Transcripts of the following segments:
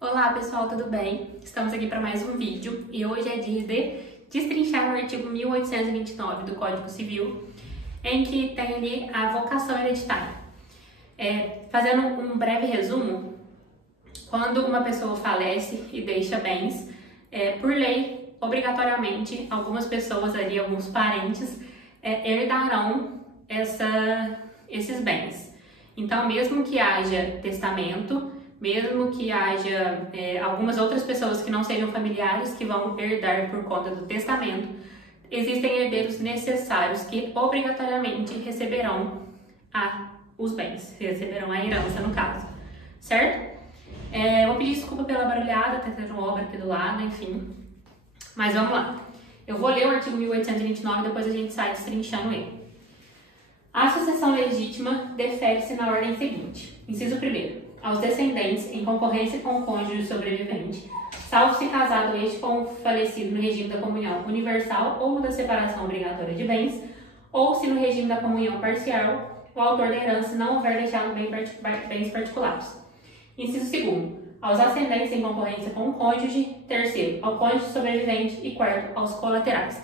Olá pessoal, tudo bem? Estamos aqui para mais um vídeo e hoje é dia de destrinchar o artigo 1829 do Código Civil, em que tem ali a vocação hereditária. Fazendo um breve resumo, quando uma pessoa falece e deixa bens, por lei, obrigatoriamente, algumas pessoas ali, alguns parentes, herdarão esses bens. Então, mesmo que haja testamento, mesmo que haja algumas outras pessoas que não sejam familiares que vão herdar por conta do testamento, existem herdeiros necessários que obrigatoriamente receberão os bens, receberão a herança no caso, certo? Vou pedir desculpa pela barulhada, tá tendo obra aqui do lado, enfim, mas vamos lá. Eu vou ler o artigo 1829 e depois a gente sai destrinchando ele. A sucessão legítima defere-se na ordem seguinte. Inciso 1º. Aos descendentes, em concorrência com o cônjuge sobrevivente, salvo se casado este com o falecido no regime da comunhão universal ou da separação obrigatória de bens, ou se no regime da comunhão parcial, o autor da herança não houver deixado bens particulares. Inciso 2º. Aos ascendentes em concorrência com o cônjuge. 3º. Ao cônjuge sobrevivente. E 4º. Aos colaterais.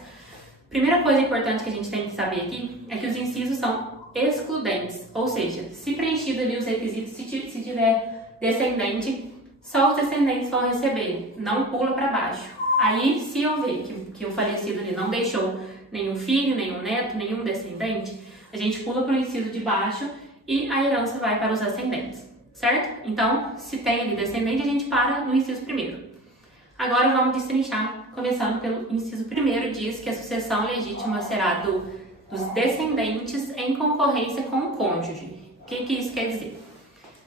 Primeira coisa importante que a gente tem que saber aqui é que os incisos são excludentes, ou seja, se preenchido ali os requisitos, se tiver descendente, só os descendentes vão receber, não pula para baixo. Aí, se eu ver que o falecido ali não deixou nenhum filho, nenhum neto, nenhum descendente, a gente pula para o inciso de baixo e a herança vai para os ascendentes, certo? Então, se tem ali descendente, a gente para no inciso 1º. Agora vamos destrinchar, começando pelo inciso 1º, diz que a sucessão legítima será dos descendentes em concorrência com o cônjuge. O que isso quer dizer?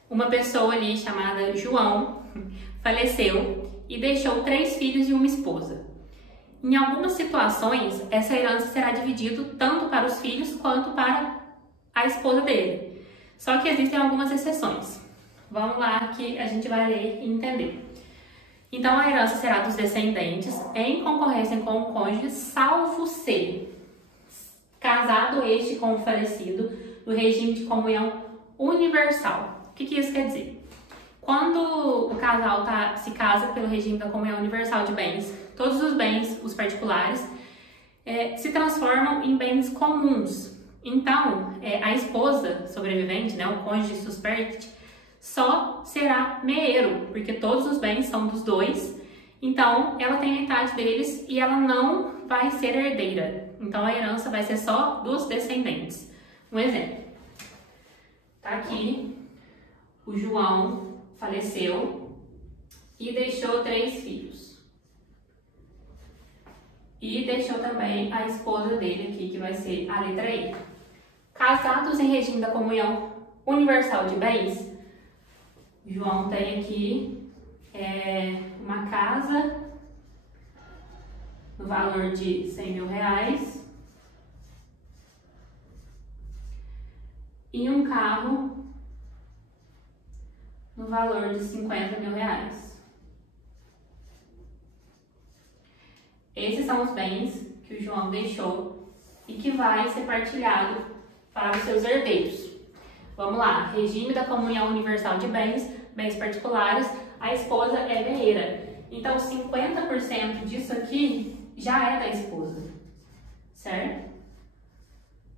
Uma pessoa ali chamada João faleceu e deixou 3 filhos e uma esposa. Em algumas situações, essa herança será dividida tanto para os filhos quanto para a esposa dele. Só que existem algumas exceções. Vamos lá que a gente vai ler e entender. Então, a herança será dos descendentes em concorrência com o cônjuge, salvo se casado este com o falecido no regime de comunhão universal. O que isso quer dizer? Quando o casal se casa pelo regime da comunhão universal de bens, todos os bens, os particulares, se transformam em bens comuns. Então, a esposa sobrevivente, né, o cônjuge susperte, só será meeiro, porque todos os bens são dos dois. Então, ela tem a metade deles e ela não vai ser herdeira. Então, a herança vai ser só dos descendentes. Um exemplo. Tá aqui, o João faleceu e deixou 3 filhos. E deixou também a esposa dele aqui, que vai ser a letra E. Casados em regime da comunhão universal de bens, João tem aqui uma casa no valor de R$100.000 e um carro no valor de R$50.000. Esses são os bens que o João deixou e que vai ser partilhado para os seus herdeiros. Vamos lá, regime da comunhão universal de bens, bens particulares, a esposa é meeira. Então, 50% disso aqui já é da esposa, certo?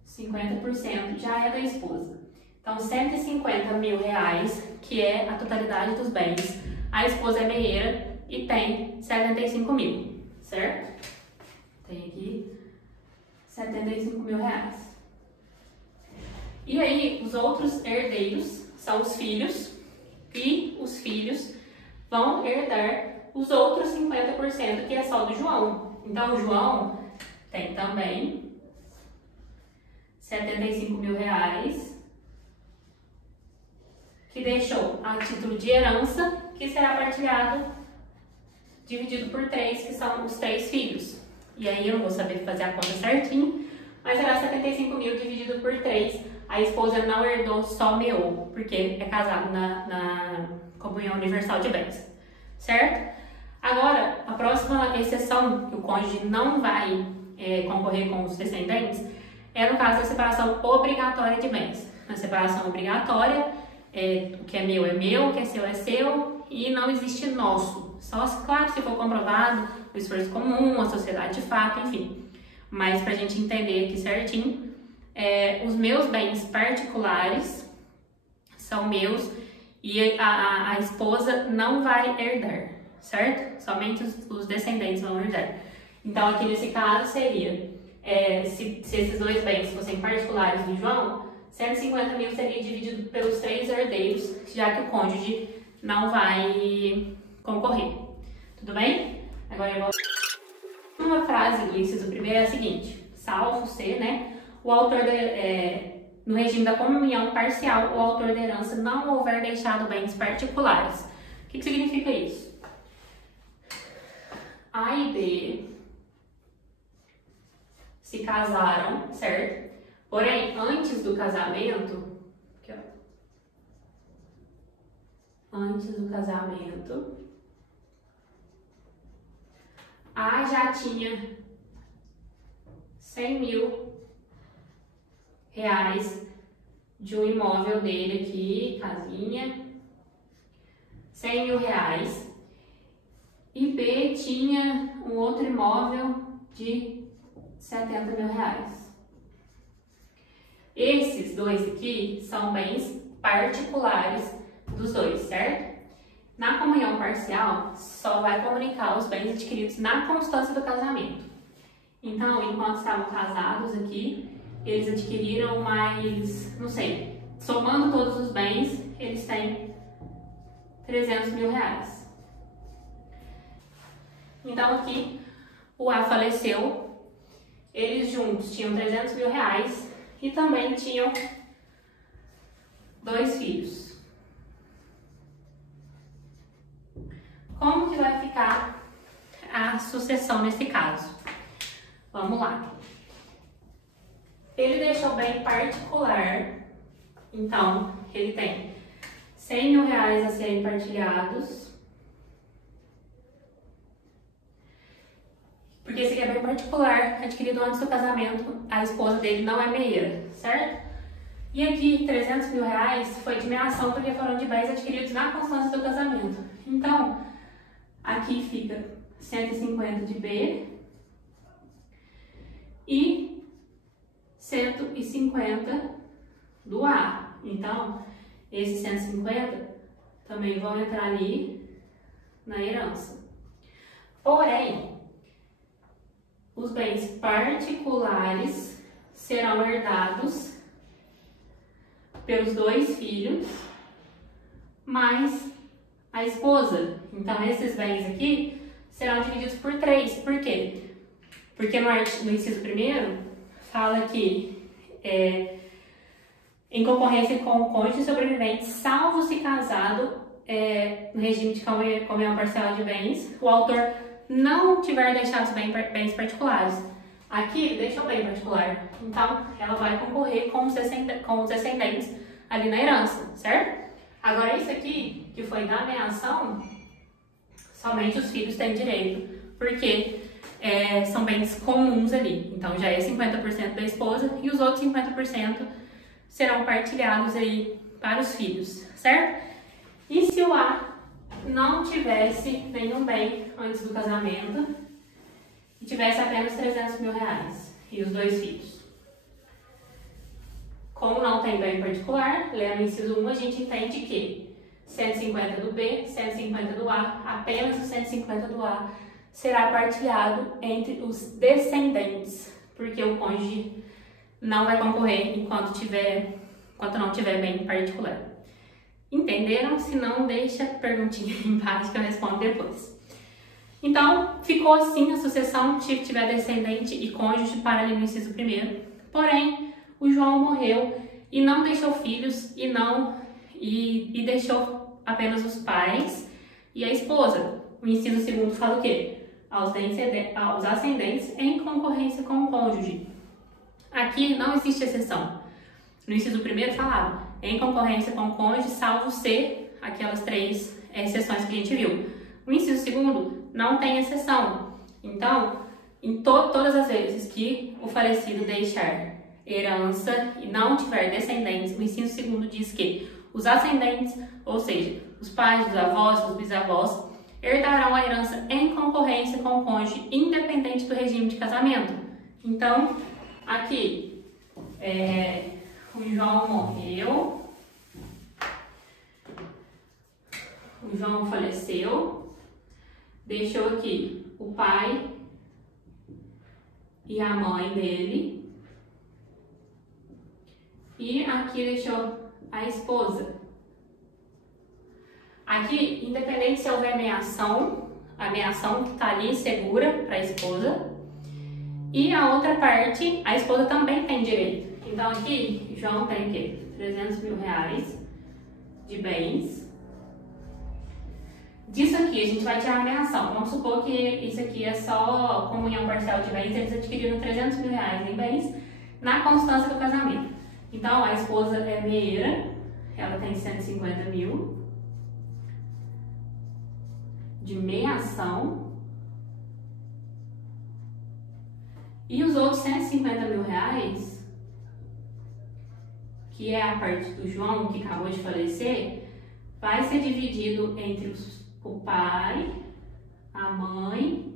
50% já é da esposa. Então, R$150.000, que é a totalidade dos bens, a esposa é meeira e tem R$75.000, certo? Tem aqui R$75.000. E aí, os outros herdeiros são os filhos, e os filhos vão herdar os outros 50%, que é só do João. Então, o João tem também R$75.000, que deixou a título de herança, que será partilhado, dividido por 3, que são os 3 filhos. E aí, eu não vou saber fazer a conta certinho, mas será 75.000 dividido por 3. A esposa não herdou, só meou, porque é casado na comunhão universal de bens, certo? Agora, a próxima exceção que o cônjuge não vai concorrer com os descendentes é no caso da separação obrigatória de bens. Na separação obrigatória, o que é meu, o que é seu, e não existe nosso. Só, claro, se for comprovado, o esforço comum, a sociedade de fato, enfim. Mas pra gente entender aqui certinho, os meus bens particulares são meus e a esposa não vai herdar, certo? Somente os descendentes vão herdar. Então, aqui nesse caso seria, se esses dois bens fossem particulares do João, 150 mil seria dividido pelos 3 herdeiros, já que o cônjuge não vai concorrer. Tudo bem? Agora eu vou... Uma frase do inciso primeiro é a seguinte: salvo ser, né, o autor no regime da comunhão parcial, o autor da herança não houver deixado bens particulares. O que significa isso? A e B se casaram, certo? Porém, antes do casamento, aqui, ó, antes do casamento, A já tinha 100 mil reais de um imóvel dele aqui, casinha, 100 mil reais, e B tinha um outro imóvel de 70 mil reais. Esses dois aqui são bens particulares dos dois, certo? Na comunhão parcial, só vai comunicar os bens adquiridos na constância do casamento. Então, enquanto estavam casados aqui, eles adquiriram mais, não sei, somando todos os bens, eles têm 300 mil reais. Então, aqui, o A faleceu, eles juntos tinham 300 mil reais e também tinham 2 filhos. Como que vai ficar a sucessão nesse caso? Vamos lá. Ele deixou bem particular, então ele tem 100 mil reais a serem partilhados, porque esse aqui é bem particular, adquirido antes do casamento, a esposa dele não é meieira, certo? E aqui 300 mil reais foi de meação, porque foram de bens adquiridos na constância do casamento. Então, aqui fica 150 de B e 150 do A. Então, esses 150 também vão entrar ali na herança. Porém, os bens particulares serão herdados pelos 2 filhos mais a esposa. Então, esses bens aqui serão divididos por 3. Por quê? Porque no inciso primeiro fala que em concorrência com o cônjuge sobrevivente, salvo se casado no regime de comunhão parcial de bens, o autor não tiver deixado os bens particulares. Aqui ele deixou bem particular, então ela vai concorrer com os descendentes ali na herança, certo? Agora isso aqui, que foi da meação, somente os filhos têm direito, porque são bens comuns ali. Então já é 50% da esposa e os outros 50% serão partilhados aí para os filhos, certo? E se o A não tivesse nenhum bem antes do casamento e tivesse apenas 300 mil reais e os 2 filhos? Como não tem bem particular, lendo o inciso 1, a gente entende que 150 do B, 150 do A, apenas o 150 do A será partilhado entre os descendentes, porque o cônjuge não vai concorrer enquanto não tiver bem particular. Entenderam? Se não, deixa a perguntinha aí embaixo que eu respondo depois. Então, ficou assim a sucessão se tiver descendente e cônjuge para ali no inciso primeiro. Porém, o João morreu e não deixou filhos e deixou apenas os pais e a esposa. O inciso segundo fala o quê? Aos ascendentes em concorrência com o cônjuge. Aqui não existe exceção. No inciso primeiro falava em concorrência com o cônjuge, salvo ser aquelas 3 exceções que a gente viu. O inciso segundo não tem exceção. Então, em todas as vezes que o falecido deixar herança e não tiver descendentes, o inciso segundo diz que Os ascendentes, ou seja, os pais, os avós, os bisavós, herdarão a herança em concorrência com o cônjuge, independente do regime de casamento. Então, aqui, o João morreu, o João faleceu, deixou aqui o pai e a mãe dele, e aqui deixou a esposa. Aqui, independente se houver a meação que está ali segura para a esposa, e a outra parte, a esposa também tem direito. Então aqui, João tem o quê? 300 mil reais de bens. Disso aqui, a gente vai tirar a meação. Vamos supor que isso aqui é só comunhão parcial de bens, eles adquiriram 300 mil reais em bens na constância do casamento. Então, a esposa é meeira, ela tem 150 mil de meação. E os outros 150 mil reais, que é a parte do João, que acabou de falecer, vai ser dividido entre o pai, a mãe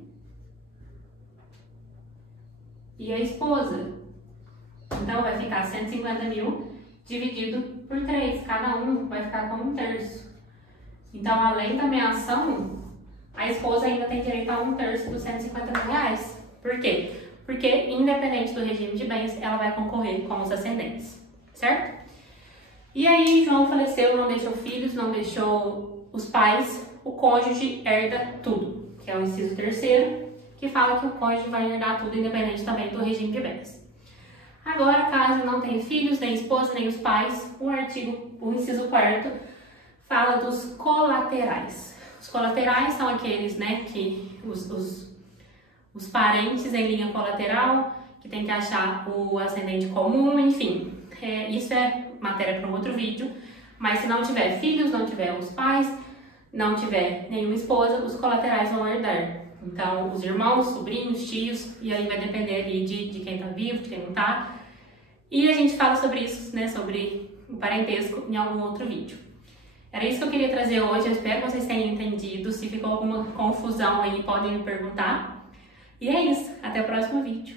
e a esposa. Então, vai ficar 150 mil dividido por 3. Cada um vai ficar com 1/3. Então, além da meação, a esposa ainda tem direito a 1/3 dos 150 mil reais. Por quê? Porque, independente do regime de bens, ela vai concorrer com os ascendentes, certo? E aí, João faleceu, não deixou filhos, não deixou os pais, o cônjuge herda tudo, que é o inciso 3º, que fala que o cônjuge vai herdar tudo, independente também do regime de bens. Agora, caso não tenha filhos, nem esposa, nem os pais, o inciso 4º, fala dos colaterais. Os colaterais são aqueles, né, que os parentes em linha colateral, que tem que achar o ascendente comum, enfim. Isso é matéria para um outro vídeo, mas se não tiver filhos, não tiver os pais, não tiver nenhuma esposa, os colaterais vão herdar. Então, os irmãos, sobrinhos, tios, e aí vai depender ali de quem tá vivo, de quem não tá. E a gente fala sobre isso, né, sobre o parentesco em algum outro vídeo. Era isso que eu queria trazer hoje, eu espero que vocês tenham entendido. Se ficou alguma confusão aí, podem me perguntar. E é isso, até o próximo vídeo.